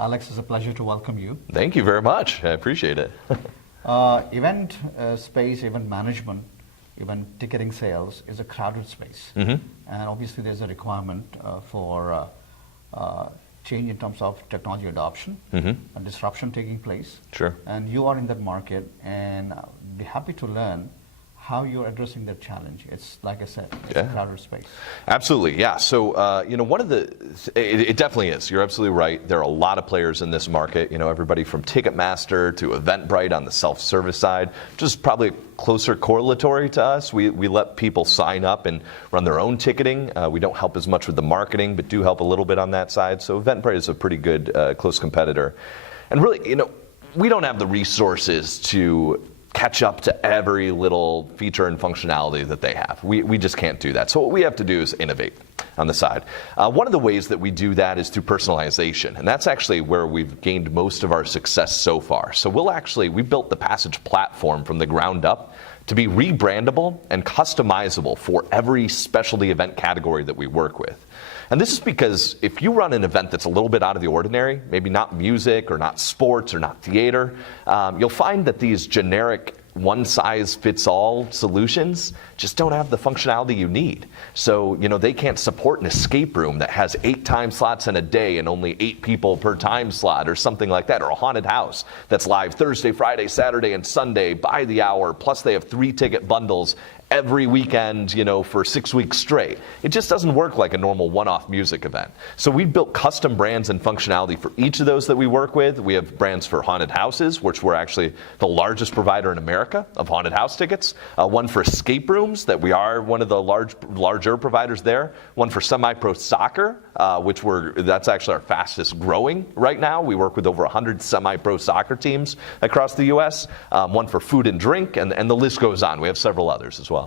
Alex, it's a pleasure to welcome you. Thank you very much. I appreciate it. Event space, event management, event ticketing sales is a crowded space. Mm-hmm. And obviously there's a requirement for change in terms of technology adoption Mm-hmm. and disruption taking place. Sure. And you are in that market, and I'd be happy to learn how you're addressing that challenge. It's, like I said, it's a crowded space. Absolutely, yeah. So, one of it definitely is. You're absolutely right. There are a lot of players in this market. Everybody from Ticketmaster to Eventbrite on the self-service side, just probably closer correlatory to us. We let people sign up and run their own ticketing. We don't help as much with the marketing, but do help a little bit on that side. So Eventbrite is a pretty good close competitor. And really, we don't have the resources to catch up to every little feature and functionality that they have. We just can't do that. So what we have to do is innovate on the side. One of the ways that we do that is through personalization, and that's actually where we've gained most of our success so far. So we built the Passage platform from the ground up to be rebrandable and customizable for every specialty event category that we work with. And this is because if you run an event that's a little bit out of the ordinary, maybe not music or not sports or not theater, you'll find that these generic one-size-fits-all solutions just don't have the functionality you need. So, they can't support an escape room that has 8 time slots in a day and only 8 people per time slot or something like that, or a haunted house that's live Thursday, Friday, Saturday, and Sunday by the hour, plus they have 3 ticket bundles every weekend, for 6 weeks straight. It just doesn't work like a normal one-off music event. So we built custom brands and functionality for each of those that we work with. We have brands for haunted houses, which we're actually the largest provider in America of haunted house tickets. One for escape rooms, that we are one of the larger providers there. One for semi-pro soccer, that's actually our fastest growing right now. We work with over 100 semi-pro soccer teams across the U.S. One for food and drink, and the list goes on. We have several others as well.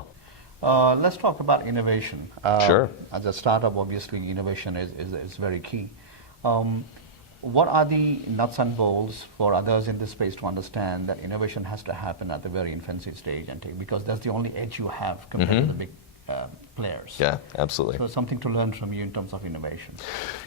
Let's talk about innovation. Sure. As a startup, obviously, innovation is very key. What are the nuts and bolts for others in this space to understand that innovation has to happen at the very infancy stage, because that's the only edge you have compared to the big players? Yeah, absolutely. So something to learn from you in terms of innovation.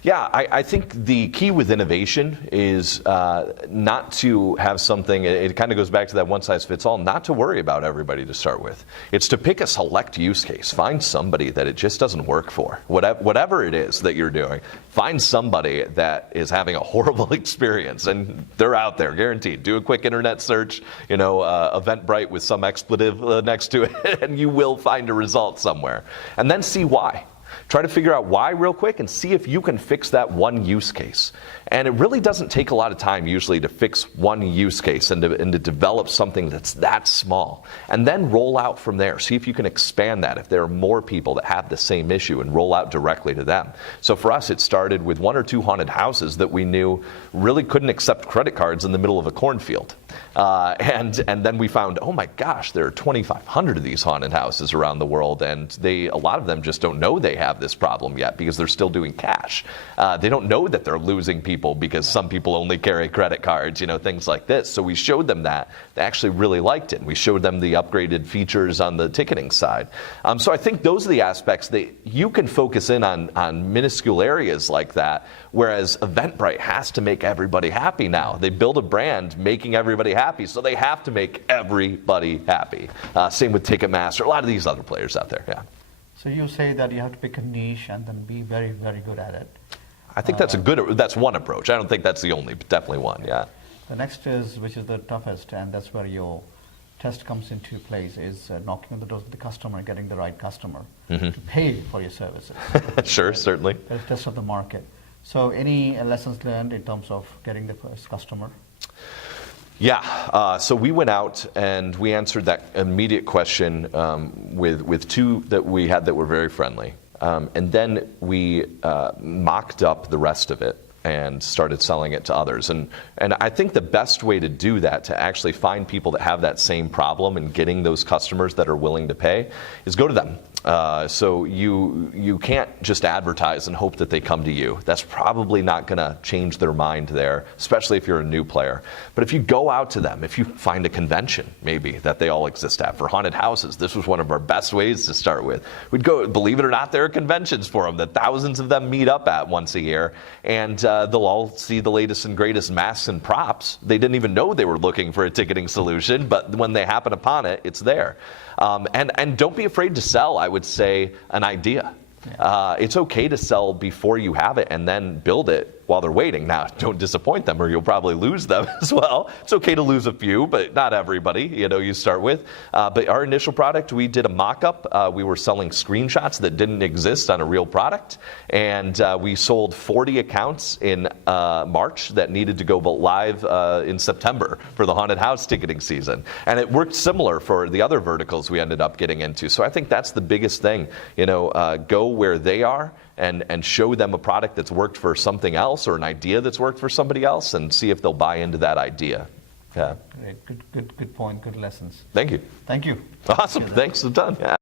Yeah, I think the key with innovation is not to have something, it kind of goes back to that one-size-fits-all, not to worry about everybody to start with. It's to pick a select use case. Find somebody that it just doesn't work for. Whatever it is that you're doing, find somebody that is having a horrible experience, and they're out there, guaranteed. Do a quick internet search, Eventbrite with some expletive next to it, and you will find a result somewhere. And then see why. Try to figure out why real quick and see if you can fix that one use case. And it really doesn't take a lot of time usually to fix one use case and to develop something that's that small. And then roll out from there. See if you can expand that if there are more people that have the same issue, and roll out directly to them. So for us, it started with 1 or 2 haunted houses that we knew really couldn't accept credit cards in the middle of a cornfield. And then we found, oh my gosh, there are 2,500 of these haunted houses around the world, and a lot of them just don't know they have this problem yet because they're still doing cash. They don't know that they're losing people because some people only carry credit cards, things like this. So we showed them that. They actually really liked it. We showed them the upgraded features on the ticketing side. So I think those are the aspects that you can focus in on minuscule areas like that, whereas Eventbrite has to make everybody happy now. They build a brand making everybody happy, so they have to make everybody happy. Same with Ticketmaster, a lot of these other players out there, yeah. So you say that you have to pick a niche and then be very, very good at it. I think that's one approach. I don't think that's the only, but definitely one, yeah. The next which is the toughest, and that's where your test comes into place, is knocking on the doors of the customer, getting the right customer to pay for your services. Sure, certainly. There's test of the market. So any lessons learned in terms of getting the first customer? Yeah, so we went out and we answered that immediate question with 2 that we had that were very friendly. And then we mocked up the rest of it and started selling it to others. And I think the best way to do that, to actually find people that have that same problem and getting those customers that are willing to pay, is go to them. So you can't just advertise and hope that they come to you. That's probably not going to change their mind there, especially if you're a new player. But if you go out to them, if you find a convention maybe that they all exist at for haunted houses, this was one of our best ways to start with. We'd go, believe it or not, there are conventions for them that thousands of them meet up at once a year, and they'll all see the latest and greatest masks and props. They didn't even know they were looking for a ticketing solution, but when they happen upon it, it's there. And don't be afraid to sell, I would say, an idea. It's okay to sell before you have it and then build it while they're waiting. Now, don't disappoint them or you'll probably lose them as well. It's okay to lose a few, but not everybody, you start with. But our initial product, we did a mock-up. We were selling screenshots that didn't exist on a real product. And we sold 40 accounts in March that needed to go live in September for the haunted house ticketing season. And it worked similar for the other verticals we ended up getting into. So I think that's the biggest thing. Go where they are and show them a product that's worked for something else or an idea that's worked for somebody else and see if they'll buy into that idea. Yeah. Great. Good point. Good lessons. Thank you. Thank you. Awesome. Thanks a ton. Yeah.